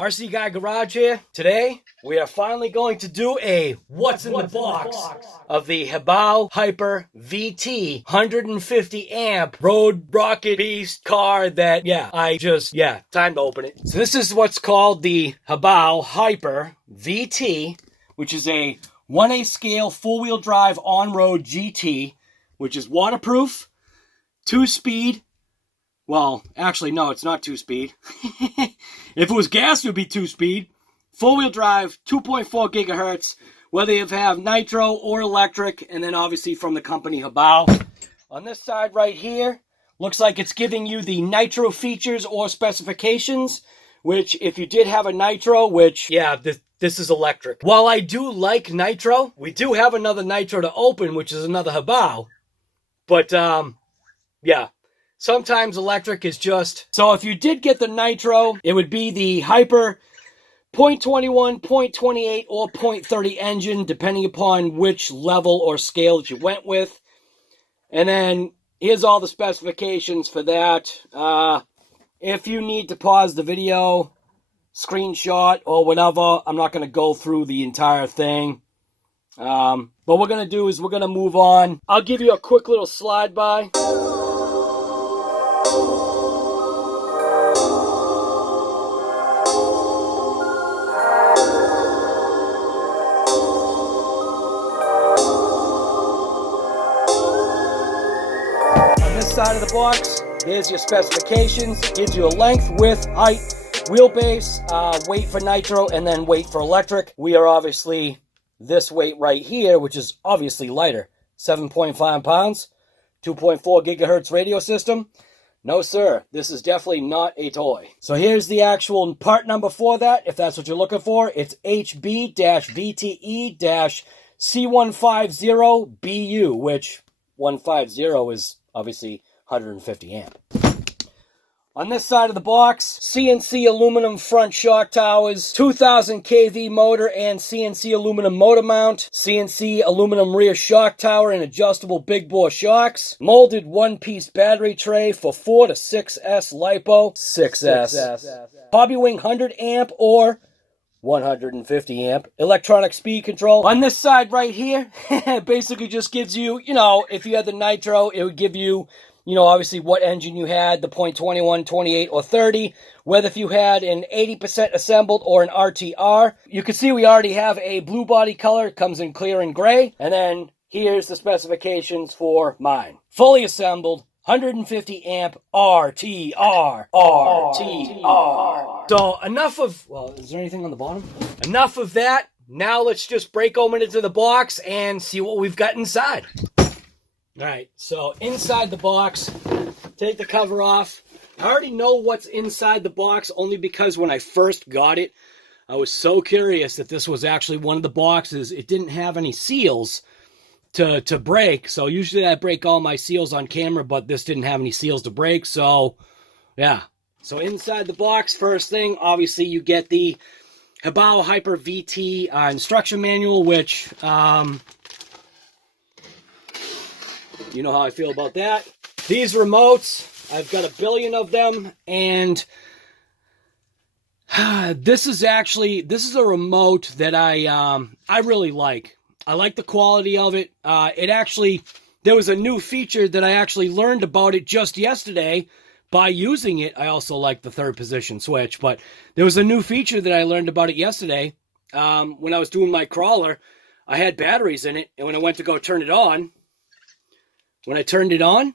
RC Guy Garage here. Today, we are finally going to do a what's in the box of the HoBao Hyper VT 150 amp road rocket beast car that, time to open it. So this is what's called the HoBao Hyper VT, which is a 1/8 scale four-wheel drive on-road GT, which is waterproof, 2-speed. Well, actually, no, it's not 2-speed. If it was gas, it would be 2-speed. Four-wheel drive, 2.4 gigahertz, whether you have nitro or electric, and then obviously from the company HoBao. On this side right here, looks like it's giving you the nitro features or specifications, which if you did have a nitro, which, yeah, this is electric. While I do like nitro, we do have another nitro to open, which is another HoBao. But, yeah. Sometimes electric is just... So if you did get the nitro, it would be the Hyper 0.21, 0.28, or 0.30 engine, depending upon which level or scale that you went with. And then here's all the specifications for that. If you need to pause the video, screenshot, or whatever, I'm not going to go through the entire thing. What we're going to do is we're going to move on. I'll give you a quick little slide by. Side of the box, here's your specifications. Gives you a length, width, height, wheelbase, weight for nitro, and then weight for electric. We are obviously this weight right here, which is obviously lighter. 7.5 pounds, 2.4 gigahertz radio system. No, sir, this is definitely not a toy. So here's the actual part number for that, if that's what you're looking for. It's HB-VTE-C150BU, which 150 is obviously 150 amp. On this side of the box, CNC aluminum front shock towers, 2000 kV motor and CNC aluminum motor mount, CNC aluminum rear shock tower and adjustable big bore shocks, molded one-piece battery tray for 4 to 6S LiPo, 6S. Hobby Wing 100 amp or 150 amp electronic speed control. On this side right here, it basically just gives you, if you had the nitro, it would give you, obviously what engine you had, the 0.21, 28, or 30, whether if you had an 80% assembled or an RTR. You can see we already have a blue body color. It comes in clear and gray. And then here's the specifications for mine. Fully assembled, 150 amp RTR. So enough of, well, is there anything on the bottom? Enough of that. Now let's just break open into the box and see what we've got inside. All right, so inside the box, take the cover off. I already know what's inside the box only because when I first got it, I was so curious that this was actually one of the boxes. It didn't have any seals to break. So usually I break all my seals on camera, but this didn't have any seals to break. So, yeah. So inside the box, first thing, obviously you get the HoBao Hyper VT instruction manual, which... you know how I feel about that. These remotes, I've got a billion of them, and this is a remote that I really like. I like the quality of it. There was a new feature that I actually learned about it just yesterday by using it. I also like the third position switch, but there was a new feature that I learned about it yesterday. When I was doing my crawler, I had batteries in it, and when I went to go turn it on, when I turned it on,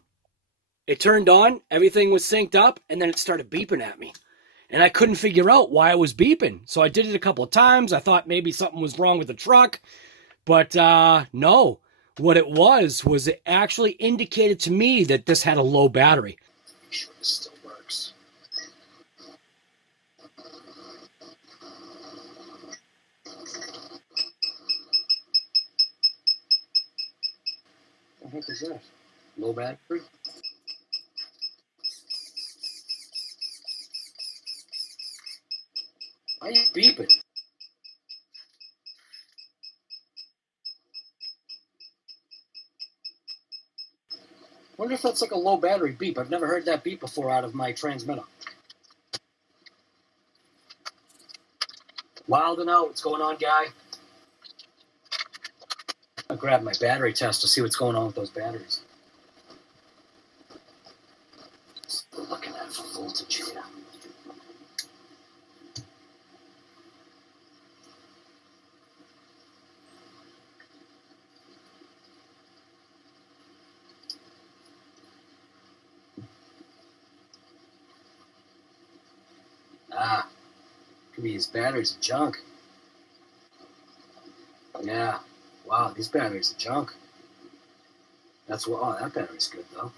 everything was synced up, and then it started beeping at me. And I couldn't figure out why it was beeping. So I did it a couple of times. I thought maybe something was wrong with the truck. But no, what it was it actually indicated to me that this had a low battery. Make sure this still works. What the heck is that? Low battery? Why are you beeping? Wonder if that's like a low battery beep. I've never heard that beep before out of my transmitter. Wilding out. What's going on, guy? I'll grab my battery test to see what's going on with those batteries. Still looking at for voltage here. Ah, could be these batteries are junk. Yeah, wow, these batteries are junk. That's what. Oh, that battery's good though.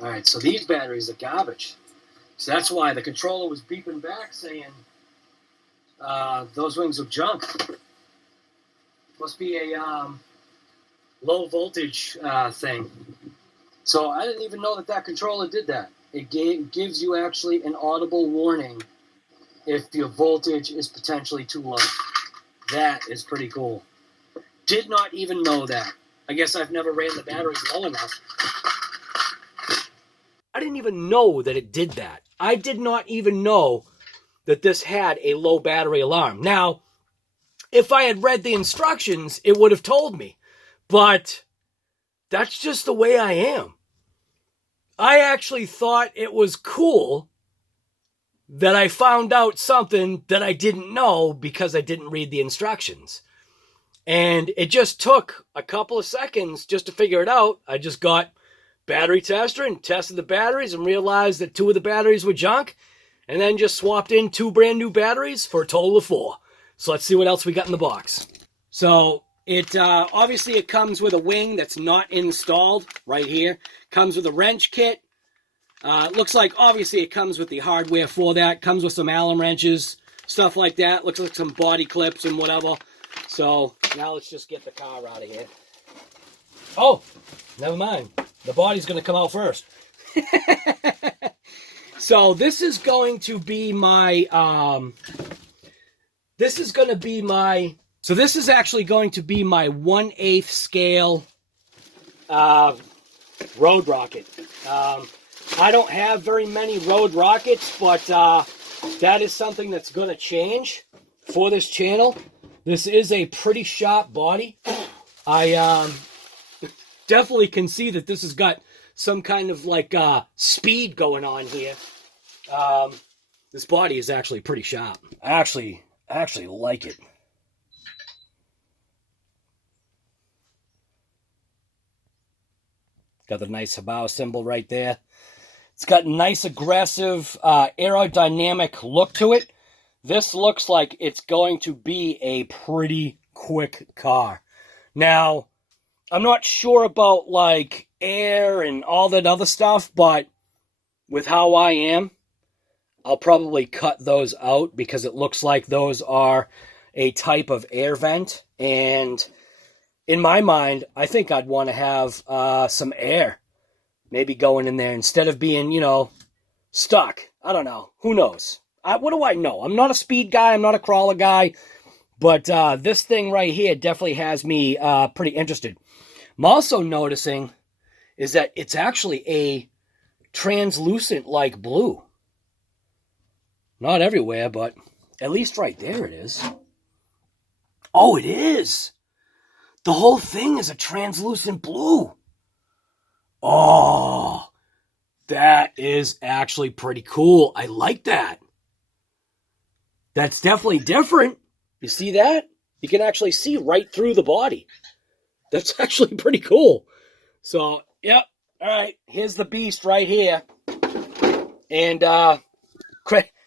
All right, so these batteries are garbage. So that's why the controller was beeping back saying those wings are junk. Must be a low voltage thing. So I didn't even know that that controller did that. It gives you actually an audible warning if your voltage is potentially too low. That is pretty cool. Did not even know that. I guess I've never ran the batteries low enough. I didn't even know that it did that. I did not even know that this had a low battery alarm. Now, if I had read the instructions, it would have told me. But that's just the way I am. I actually thought it was cool that I found out something that I didn't know because I didn't read the instructions. And it just took a couple of seconds just to figure it out. I just got battery tester and tested the batteries and realized that 2 of the batteries were junk, and then just swapped in 2 brand new batteries for a total of 4. So let's see what else we got in the box. So it obviously it comes with a wing that's not installed right here. Comes with a wrench kit. Looks like obviously it comes with the hardware for that. Comes with some Allen wrenches, stuff like that. Looks like some body clips and whatever. So now let's just get the car out of here. Oh, never mind. The body's going to come out first. So this is going to be my, this is actually going to be my 1/8 scale road rocket. I don't have very many road rockets, but that is something that's going to change for this channel. This is a pretty sharp body. I definitely can see that this has got some kind of like speed going on here. This body is actually pretty sharp. I actually like it. Got the nice HoBao symbol right there. It's got nice aggressive aerodynamic look to it. This looks like it's going to be a pretty quick car. Now, I'm not sure about like air and all that other stuff, but with how I am, I'll probably cut those out because it looks like those are a type of air vent. And in my mind, I think I'd want to have some air maybe going in there instead of being, you know, stuck. I don't know. Who knows? What do I know? I'm not a speed guy. I'm not a crawler guy. But this thing right here definitely has me pretty interested. I'm also noticing is that it's actually a translucent like blue. Not everywhere, but at least right there it is. Oh, it is. The whole thing is a translucent blue. Oh, that is actually pretty cool. I like that. That's definitely different. You see that? You can actually see right through the body. That's actually pretty cool. So, yep. All right. Here's the beast right here. And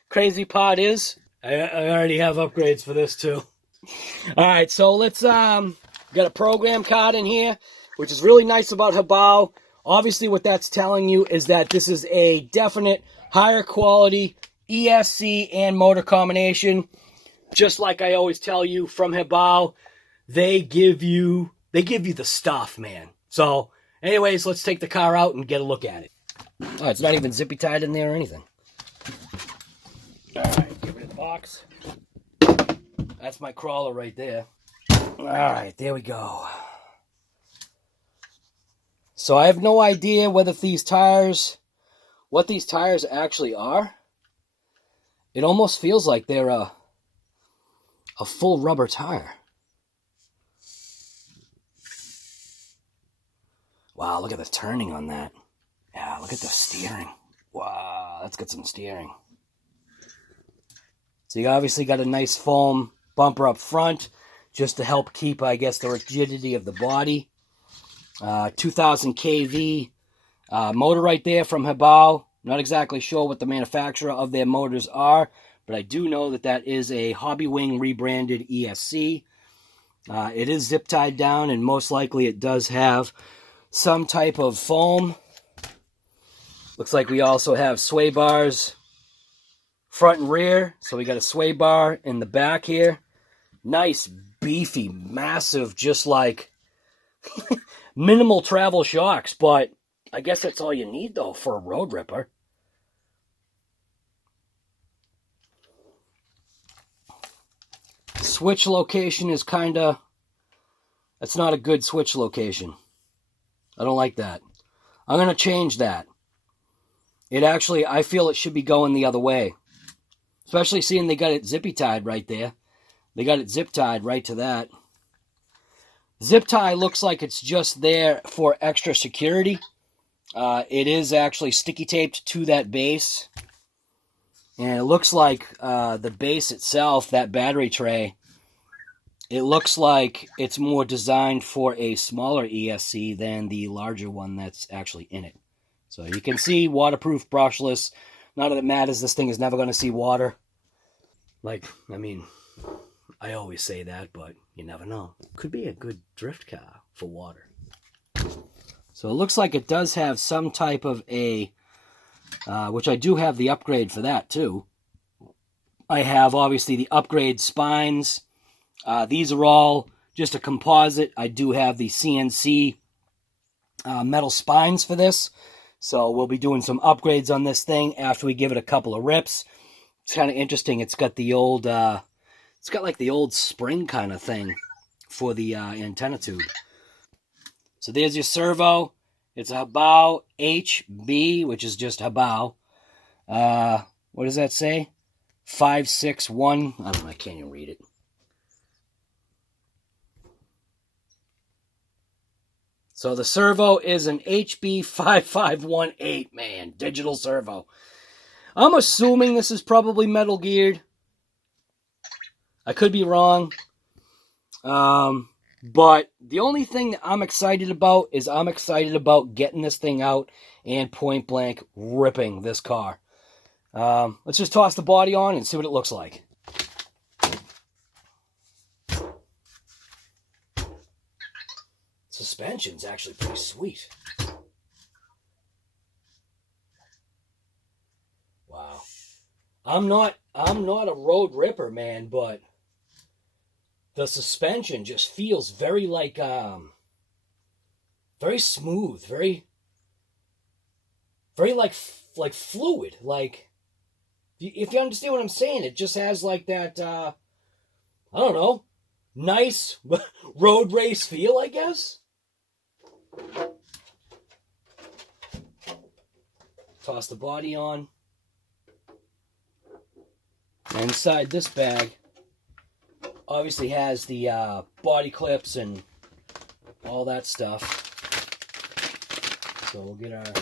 crazy part is, I already have upgrades for this too. All right. So let's, got a program card in here, which is really nice about HoBao. Obviously, what that's telling you is that this is a definite higher quality ESC and motor combination. Just like I always tell you from HoBao, they give you the stuff, man. So, anyways, let's take the car out and get a look at it. Oh, it's not even zippy tied in there or anything. All right, get rid of the box. That's my crawler right there. All right, there we go. So I have no idea whether what these tires actually are. It almost feels like they're a full rubber tire. Wow, look at the turning on that. Yeah, look at the steering. Wow, that's got some steering. So you obviously got a nice foam bumper up front, just to help keep, I guess, the rigidity of the body. 2000 kV motor right there from HoBao. Not exactly sure what the manufacturer of their motors are, but I do know that that is a Hobbywing rebranded ESC. It is zip tied down, and most likely it does have some type of foam. Looks like we also have sway bars front and rear. So we got a sway bar in the back here. Nice, beefy, massive, just like minimal travel shocks, but I guess that's all you need, though, for a road ripper. Switch location is kind of... That's not a good switch location. I don't like that. I'm going to change that. It actually, I feel it should be going the other way. Especially seeing they got it zippy tied right there. They got it zip tied right to that. Zip tie looks like it's just there for extra security. It is actually sticky taped to that base. And it looks like the base itself, that battery tray, it looks like it's more designed for a smaller ESC than the larger one that's actually in it. So you can see waterproof, brushless. None of it matters. This thing is never going to see water. Like, I mean, I always say that, but you never know. Could be a good drift car for water. So it looks like it does have some type of a, which I do have the upgrade for that too. I have obviously the upgrade spines. These are all just a composite. I do have the CNC metal spines for this. So we'll be doing some upgrades on this thing after we give it a couple of rips. It's kind of interesting. It's got the old, it's got like the old spring kind of thing for the antenna tube. So there's your servo. It's a HoBao HB, which is just HoBao. What does that say? 561. I don't know. I can't even read it. So the servo is an HB5518, man. Digital servo. I'm assuming this is probably metal geared. I could be wrong. But the only thing that I'm excited about is I'm excited about getting this thing out and point blank ripping this car. Let's just toss the body on and see what it looks like. Suspension's actually pretty sweet. Wow. I'm not a road ripper, man, but the suspension just feels very like very smooth, very like fluid. Like, if you understand what I'm saying, it just has like that I don't know, nice road race feel, I guess. Toss the body on. And inside this bag obviously has the body clips and all that stuff. So we'll get our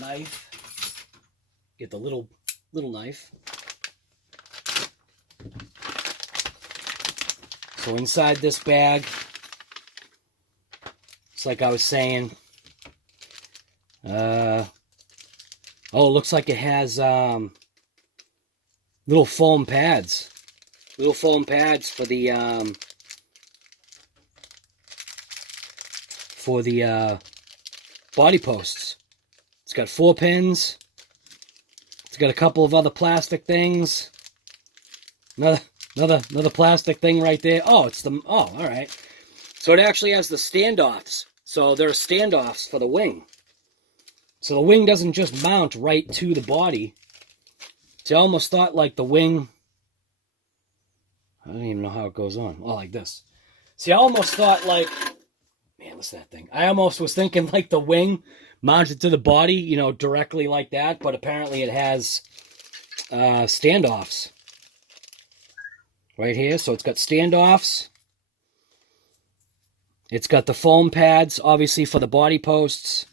knife. Get the little knife. So inside this bag, it's like I was saying, oh, it looks like it has little foam pads. Little foam pads for the body posts. It's got 4 pins. It's got a couple of other plastic things. Another plastic thing right there. Oh, it's the, oh, all right. So it actually has the standoffs. So there are standoffs for the wing. So the wing doesn't just mount right to the body. So I almost thought like the wing, I don't even know how it goes on. Oh, like this. See, I almost thought like, man, listen to that thing. I almost was thinking like the wing mounted to the body, you know, directly like that. But apparently it has standoffs right here. So it's got standoffs. It's got the foam pads, obviously, for the body posts.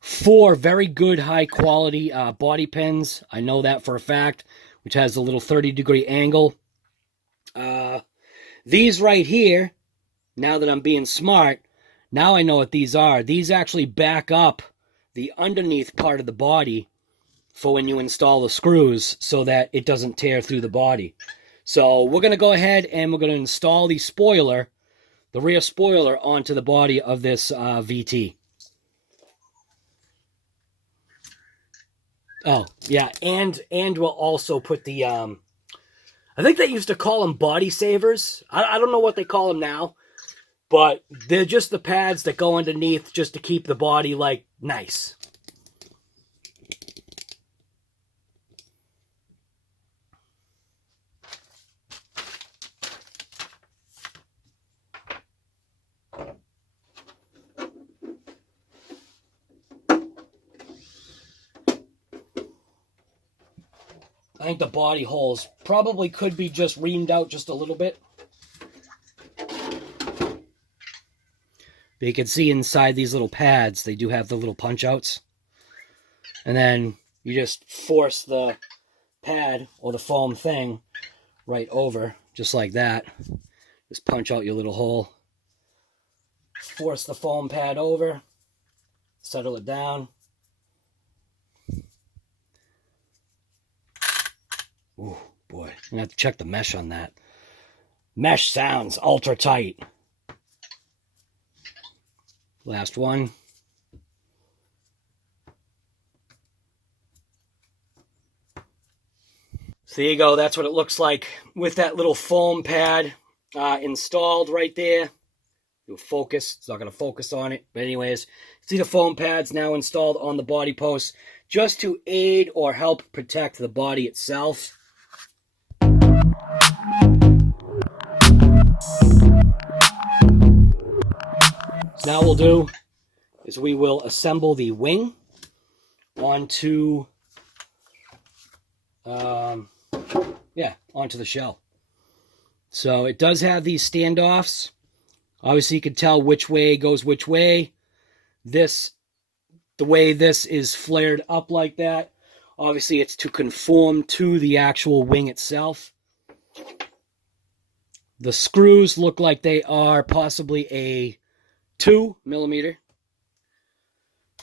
4 very good, high-quality body pins. I know that for a fact, which has a little 30-degree angle. These right here, now that I'm being smart, now I know what these are. These actually back up the underneath part of the body for when you install the screws so that it doesn't tear through the body. So we're going to go ahead and we're going to install the spoiler, the rear spoiler, onto the body of this VT. Oh, yeah, and we'll also put the, I think they used to call them body savers. I don't know what they call them now, but they're just the pads that go underneath just to keep the body, like, nice. I think the body holes probably could be just reamed out just a little bit. But you can see inside these little pads, they do have the little punch outs. And then you just force the pad or the foam thing right over, just like that. Just punch out your little hole. Force the foam pad over. Settle it down. Ooh, boy. I'm going to have to check the mesh on that. Mesh sounds ultra tight. Last one. So there you go. That's what it looks like with that little foam pad installed right there. It'll focus. It's not going to focus on it. But anyways, see the foam pads now installed on the body posts just to aid or help protect the body itself. So now what we'll do is we will assemble the wing onto, onto the shell. So it does have these standoffs. Obviously you can tell which way goes which way. The way this is flared up like that, obviously it's to conform to the actual wing itself. The screws look like they are possibly a 2mm.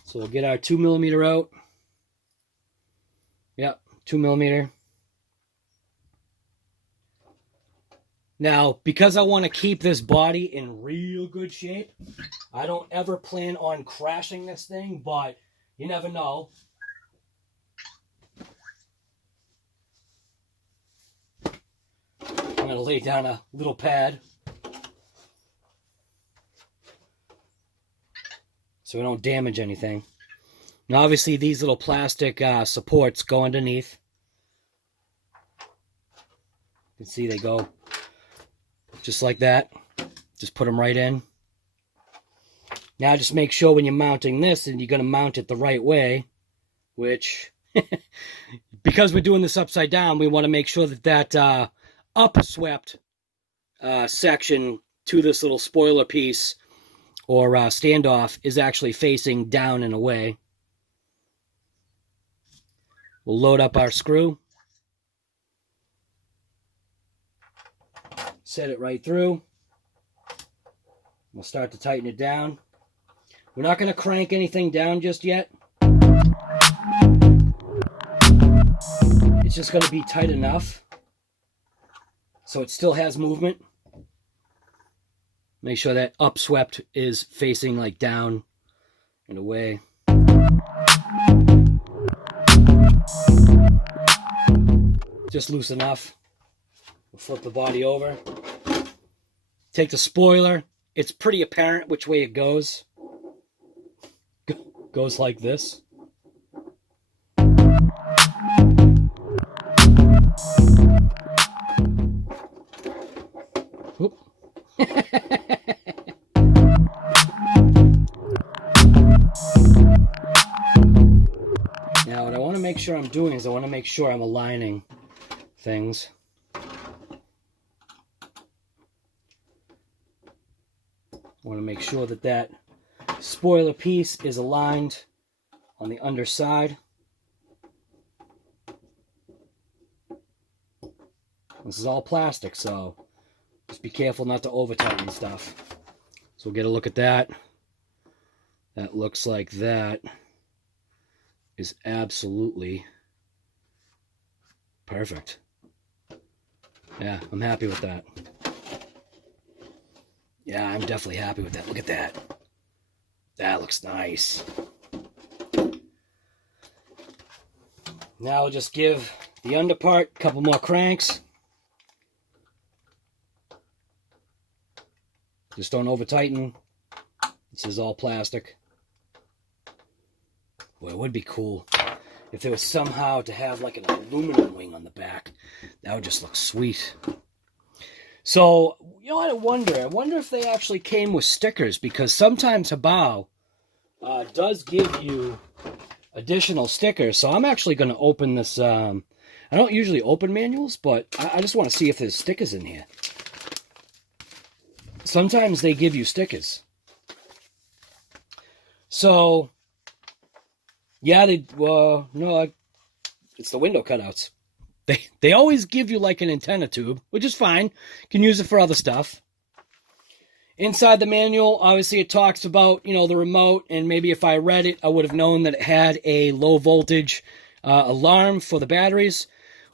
So we'll get our 2mm out. Yep, 2mm. Now, because I want to keep this body in real good shape, I don't ever plan on crashing this thing, but you never know. I'm going to lay down a little pad so we don't damage anything. Now, obviously, these little plastic supports go underneath. You can see they go just like that. Just put them right in. Now, just make sure when you're mounting this, and you're going to mount it the right way, which, because we're doing this upside down, we want to make sure that that upswept section to this little spoiler piece or standoff is actually facing down and away. We'll load up our screw. Set it right through. We'll start to tighten it down. We're not going to crank anything down just yet. It's just going to be tight enough so it still has movement. Make sure that upswept is facing like down and away. Just loose enough. We'll flip the body over. Take the spoiler. It's pretty apparent which way it goes. Goes like this. Oop. Now what I want to make make sure I'm doing is I want to make sure I'm aligning things. I want to make sure that that spoiler piece is aligned on the underside. This is all plastic, so just be careful not to over tighten stuff. So we'll get a look at that. That looks like that is absolutely perfect. Yeah, I'm happy with that. Yeah, I'm definitely happy with that. Look at that. That looks nice. Now we'll just give the underpart a couple more cranks. Just don't over tighten. This is all plastic. Well, it would be cool if there was somehow to have like an aluminum wing on the back. That would just look sweet. So, you know what, I wonder if they actually came with stickers, because sometimes HoBao does give you additional stickers. So I'm actually going to open this. I don't usually open manuals, but I just want to see if there's stickers in here. Sometimes they give you stickers. So, yeah, no, it's the window cutouts. They always give you like an antenna tube, which is fine. You can use it for other stuff. Inside the manual, obviously it talks about, you know, the remote, and maybe if I read it, I would have known that it had a low voltage alarm for the batteries.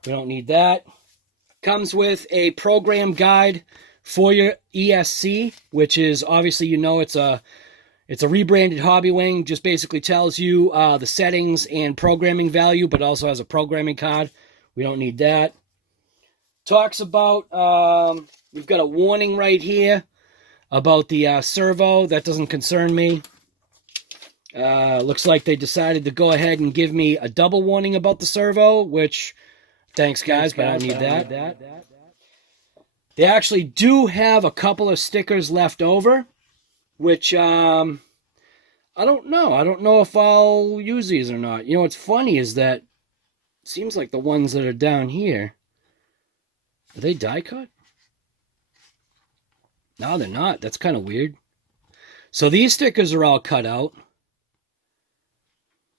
We don't need that. Comes with a program guide for your ESC, which is obviously, you know, it's a rebranded hobby wing. Just basically tells you the settings and programming value, but also has a programming card. We don't need that. Talks about, we've got a warning right here about the servo. That doesn't concern me. Looks like they decided to go ahead and give me a double warning about the servo, which, thanks guys, but I don't need that. They actually do have a couple of stickers left over, which, I don't know. I don't know if I'll use these or not. You know, what's funny is that it seems like the ones that are down here, are they die cut? No, they're not. That's kind of weird. So these stickers are all cut out.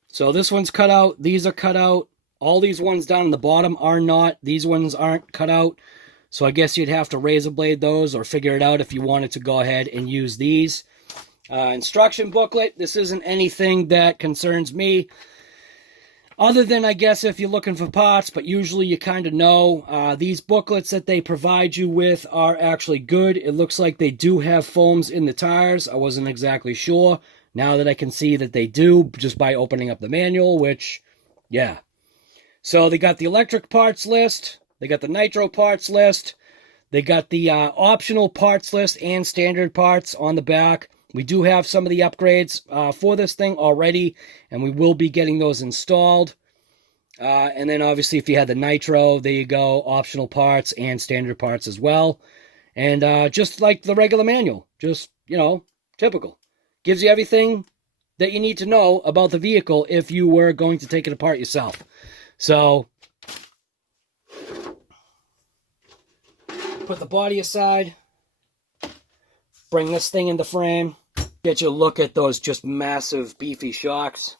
So this one's cut out. These are cut out. All these ones down in the bottom are not. These ones aren't cut out. So I guess you'd have to razor blade those or figure it out if you wanted to go ahead and use these. Instruction booklet. This isn't anything that concerns me, other than, I guess, if you're looking for parts, but usually you kind of know. These booklets that they provide you with are actually good. It looks like they do have foams in the tires. I wasn't exactly sure. Now that I can see that they do, just by opening up the manual, which, yeah. So they got the electric parts list. They got the nitro parts list. They got the optional parts list and standard parts on the back. We do have some of the upgrades for this thing already, and we will be getting those installed. And then obviously if you had the nitro, there you go, optional parts and standard parts as well. And just like the regular manual, just, you know, typical. Gives you everything that you need to know about the vehicle if you were going to take it apart yourself. So, put the body aside, bring this thing into frame, get you a look at those just massive beefy shocks.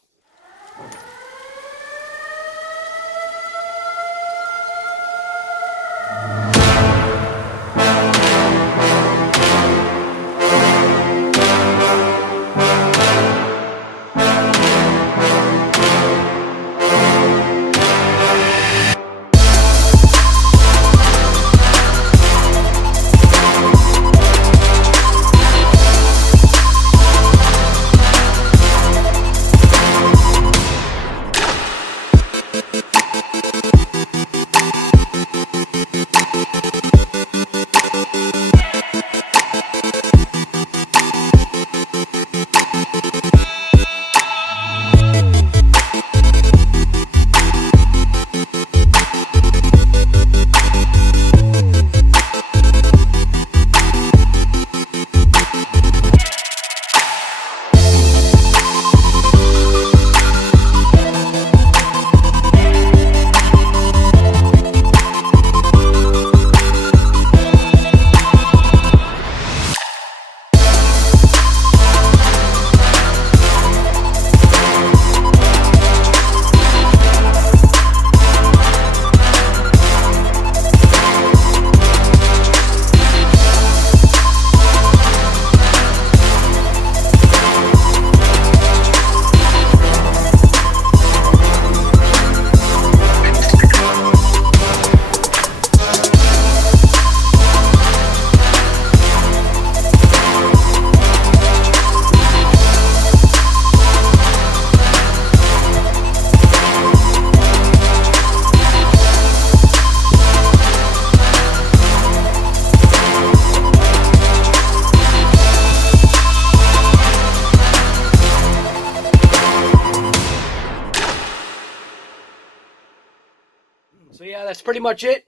So yeah, that's pretty much it.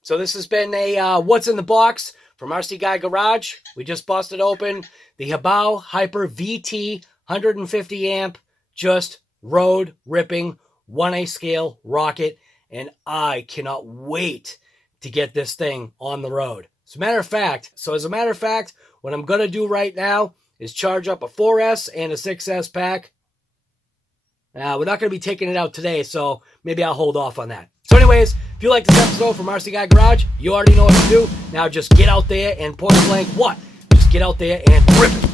So this has been a what's in the box from RC Guy Garage. We just busted open the HoBao Hyper VT 150 amp, just road ripping 1A scale rocket, and I cannot wait to get this thing on the road. As a matter of fact, what I'm gonna do right now is charge up a 4S and a 6S pack. We're not going to be taking it out today, so maybe I'll hold off on that. So anyways, if you like this episode from RC Guy Garage, you already know what to do. Now just get out there and point blank what? Just get out there and rip it.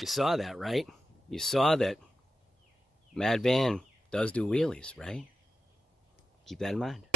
You saw that, right? You saw that Mad Van does do wheelies, right? Keep that in mind.